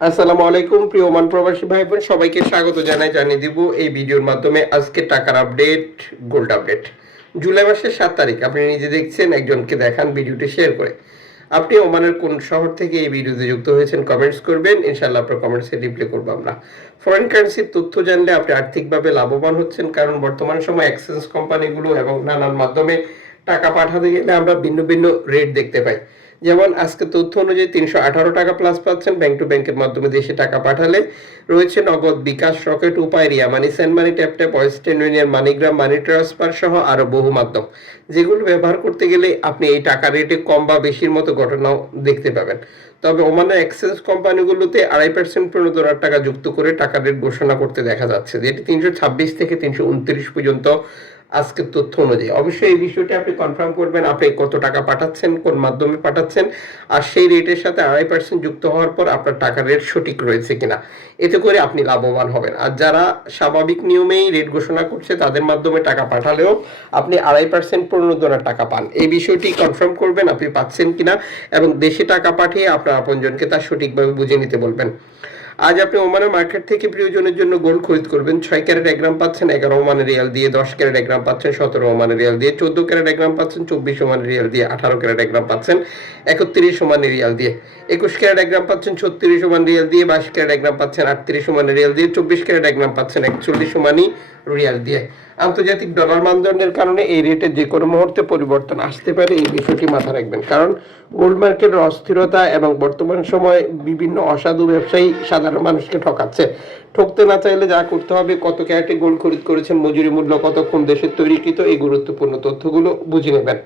আসসালামু আলাইকুম, প্রিয় ওমান প্রবাসী ভাই বোন সবাইকে স্বাগত জানাই, জানিয়ে দিব এই ভিডিওর মাধ্যমে আজকে টাকার আপডেট, গোল্ড আপডেট। জুলাই মাসের সাত তারিখ, আপনি নিজে দেখছেন, একজনকে দেখান, ভিডিওটি শেয়ার করে। আপনি ওমানের কোন শহর থেকে এই ভিডিওতে যুক্ত হয়েছেন, কমেন্টস করবেন, ইনশাআল্লাহ আপনার কমেন্টসে রিপ্লাই করব আমরা। ফরেন কারেন্সির তথ্য জানলে আপনি আর্থিকভাবে লাভবান হচ্ছেন, কারণ বর্তমান সময় এক্সচেঞ্জ কোম্পানিগুলো এবং নানান মাধ্যমে টাকা পাঠাতে গেলে আমরা ভিন্ন ভিন্ন রেট দেখতে পাই। যেমন আজকে তথ্য অনুযায়ী তিনশো আঠারো টাকা প্লাস পাচ্ছেন ব্যাংক টু ব্যাংকের মাধ্যমে দেশে টাকা পাঠালে। রয়েছে Nagad bKash Rocket Upay, Ria money send money tap tap Western Union MoneyGram money transfer সহ আরও বহু মাধ্যম। যেগুলো ব্যবহার করতে গেলে আপনি এই টাকা রেটে কম বা বেশির মতো ঘটনাও দেখতে পাবেন। তবে ওমানের এক্সচেঞ্জ কোম্পানিগুলোতে আড়াই পার্সেন্ট প্রণোদনার টাকা যুক্ত করে টাকা রেট ঘোষণা করতে দেখা যাচ্ছে। যেটি তিনশো ছাব্বিশ থেকে তিনশো উনত্রিশ পর্যন্ত আজকের তথ্য অনুযায়ী। অবশ্যই এই বিষয়টি আপনি কনফার্ম করবেন, আপনি কত টাকা পাঠাচ্ছেন, কোন মাধ্যমে পাঠাচ্ছেন, আর সেই রেটের সাথে আড়াই পার্সেন্ট যুক্ত হওয়ার পর আপনার টাকার রেট সঠিক রয়েছে কিনা। এতে করে আপনি লাভবান হবেন। আর যারা স্বাভাবিক নিয়মেই রেট ঘোষণা করছে, তাদের মাধ্যমে টাকা পাঠালেও আপনি আড়াই পার্সেন্ট প্রণোদনার টাকা পান। এই বিষয়টি কনফার্ম করবেন আপনি পাচ্ছেন কিনা এবং দেশে টাকা পাঠিয়ে আপনার আপনজনকে তা সঠিকভাবে বুঝে নিতে বলবেন। আজ আপনি ওমানের মার্কেট থেকে প্রিয়জনের জন্য গোল্ড খরিদ করবেন। ছয় ক্যারেট এক গ্রাম পাচ্ছেন, এগারো ওমানের রিয়াল দিয়ে, দশ ক্যারেট এক গ্রাম পাচ্ছেন, সতেরো ওমানের রিয়াল দিয়ে, চোদ্দ ক্যারেট এক গ্রাম পাচ্ছেন, চব্বিশ ওমানের রিয়াল দিয়ে, আঠারো ক্যারেট এক গ্রাম পাচ্ছেন, একত্রিশ ওমানের রিয়াল দিয়ে, একুশ ক্যারেট এক গ্রাম পাচ্ছেন, ছত্রিশ ওমান রিয়াল দিয়ে, বাইশ ক্যারেট এক গ্রাম পাচ্ছেন, আটত্রিশ ওমানের রিয়াল দিয়ে, চব্বিশ ক্যারেট এক গ্রাম পাচ্ছেন, একচল্লিশ ওমানি রিয়াল দিয়ে। আন্তর্জাতিক ডলার মানদণ্ডের কারণে এই রেটে যে কোনো মুহূর্তে পরিবর্তন আসতে পারে এই বিষয়টি মাথায় রাখবেন। কারণ গোল্ড মার্কেটের অস্থিরতা এবং বর্তমান সময়ে বিভিন্ন অসাধু ব্যবসায়ী সাধারণ মানুষকে ঠকাচ্ছে। ঠকতে না চাইলে যা করতে হবে, কত ক্যারেটে গোল্ড খরিদ করেছেন, মজুরি মূল্য কতক্ষণ দেশের তৈরিকৃত, এই গুরুত্বপূর্ণ তথ্যগুলো বুঝে নেবেন।